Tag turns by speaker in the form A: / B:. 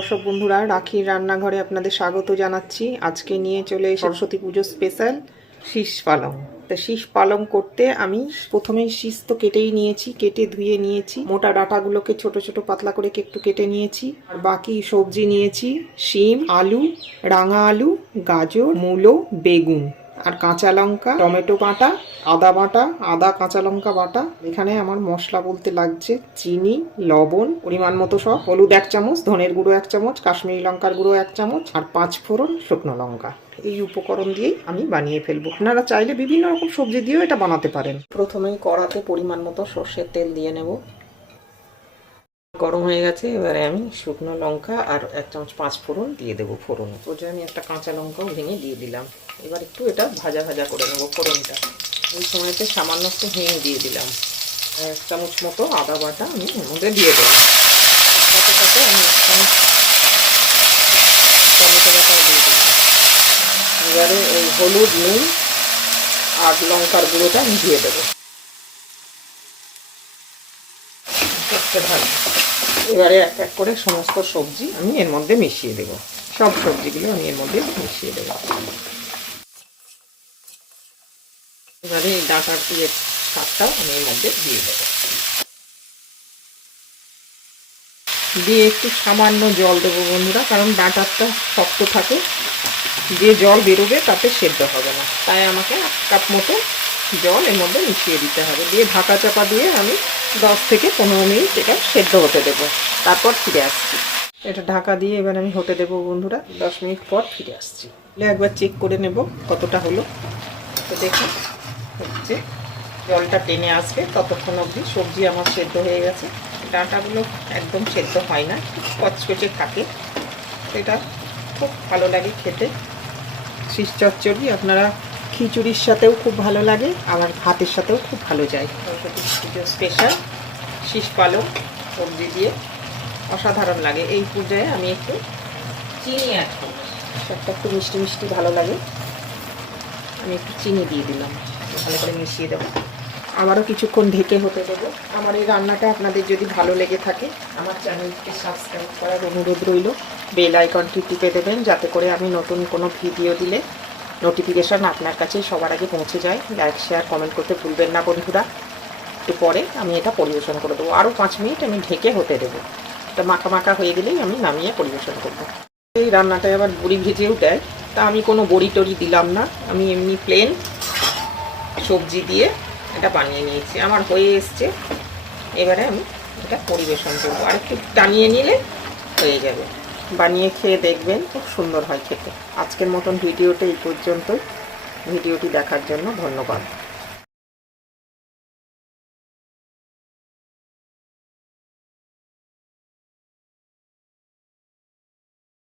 A: দর্শক বন্ধুরা, রাখির রান্নাঘরে আপনাদের স্বাগত জানাচ্ছি। আজকে নিয়ে চলে সরস্বতী পুজো স্পেশাল শীষ পালং। তা শীষ পালং করতে আমি প্রথমে শীষ তো কেটেই নিয়েছি, কেটে ধুয়ে নিয়েছি। মোটা ডাটাগুলোকে ছোট ছোট পাতলা করে একটু কেটে নিয়েছি। আর বাকি সবজি নিয়েছি, শিম, আলু, রাঙা আলু, গাজর, মূলো, বেগুন। আর কাঁচা লঙ্কা, টমেটো বাটা, আদা বাটা, আদা কাঁচা লঙ্কা বাটা। এখানে আমার মশলা বলতে লাগছে চিনি, লবণ, পরিমাণ মতো সব। হলুদ এক চামচ, ধনের গুঁড়ো এক চামচ, কাশ্মীরি লঙ্কার গুঁড়ো এক চামচ, আর পাঁচ ফোড়ন শুকনো লঙ্কা। এই উপকরণ দিয়েই আমি বানিয়ে ফেলব। আপনারা চাইলে বিভিন্ন রকম সবজি দিয়েও এটা বানাতে পারেন। প্রথমেই কড়াতে পরিমাণ মতো সর্ষের তেল দিয়ে নেব। গরম হয়ে গেছে, এবারে আমি শুকনো লঙ্কা আর এক চামচ পাঁচ ফোড়ন দিয়ে দেবো ফোড়ন। ওটা আমি একটা কাঁচা লঙ্কাও ভেঙে দিয়ে দিলাম। এবার একটু এটা ভাজা ভাজা করে নেব ফোড়নটা। এই সময়তে সামান্য একটু হিং দিয়ে দিলাম। আর এক চামচ মতো আদা বাটা আমি এর মধ্যে দিয়ে দেবো। সাথে সাথে আমি এক চামচ টমেটো বাটাও দিয়ে দিলাম। এবারে এই হলুদ, নুন আর লঙ্কার গুঁড়োটা আমি দিয়ে দেবো। করতে ভালো এবারে এক এক করে সমস্ত সবজি আমি এর মধ্যে মিশিয়ে দেবো। সব সবজিগুলো আমি এর মধ্যে মিশিয়ে দেবো। এবারে এই ডাঁটার শাকটাও আমি এর মধ্যে দিয়ে দেবো। দিয়ে একটু সামান্য জল দেবো বন্ধুরা, কারণ ডাঁটারটা শক্ত থাকে। যে জল বেরোবে তাতে সেদ্ধ হবে না। তাই আমাকে এক কাপ মতো জল এর মধ্যে মিশিয়ে দিতে হবে। দিয়ে ঢাকা চাপা দিয়ে আমি দশ থেকে পনেরো মিনিট এটা সেদ্ধ হতে দেবো। তারপর ফিরে আসছি। এটা ঢাকা দিয়ে এবার আমি হতে দেবো বন্ধুরা, দশ মিনিট পর ফিরে আসছি। একবার চেক করে নেব কতটা হলো। তো দেখুন, হচ্ছে জলটা টেনে আসবে, ততক্ষণ অবধি সবজি আমার সেদ্ধ হয়ে গেছে। ডাঁটাগুলো একদম সেদ্ধ হয় না, কচকচে থাকে। এটা খুব ভালো লাগে খেতে। শীষ চচ্চড়ি আপনারা খিচুড়ির সাথেও খুব ভালো লাগে, আবার ভাতের সাথেও খুব ভালো যায়। স্পেশাল শীষ পালং, সবজি দিয়ে অসাধারণ লাগে। এই পূজায় আমি একটু চিনি অ্যাড সবটা একটু মিষ্টি মিষ্টি ভালো লাগে। আমি একটু চিনি দিয়ে দিলাম। ভালো করে মিশিয়ে দেবো। আবারও কিছুক্ষণ ঢেকে হতে দেবো। আমার এই রান্নাটা আপনাদের যদি ভালো লেগে থাকে, আমার চ্যানেলকে সাবস্ক্রাইব করার অনুরোধ রইল। বেল আইকনটি টিপে দেবেন, যাতে করে আমি নতুন কোনো ভিডিও দিলে নোটিফিকেশান আপনার কাছে সবার আগে পৌঁছে যায়। লাইক শেয়ার কমেন্ট করতে ভুলবেন না বন্ধুরা। একটু পরে আমি এটা পরিবেশন করে দেবো। আরও পাঁচ মিনিট আমি ঢেকে হতে দেবো। এটা মাখা মাখা হয়ে গেলেই আমি নামিয়ে পরিবেশন করব। এই রান্নাটায় আবার বড়ি ভেজেও দেয়। তা আমি কোনো বড়ি টড়ি দিলাম না। আমি এমনি প্লেন সবজি দিয়ে এটা বানিয়ে নিয়েছি। আমার হয়ে এসছে। এবারে আমি এটা পরিবেশন করব। আর একটু টানিয়ে নিলে হয়ে যাবে। বানিয়ে খেয়ে দেখবেন, খুব সুন্দর হয় খেতে। আজকের মতন ভিডিওটা এই পর্যন্তই। ভিডিওটি দেখার জন্য ধন্যবাদ।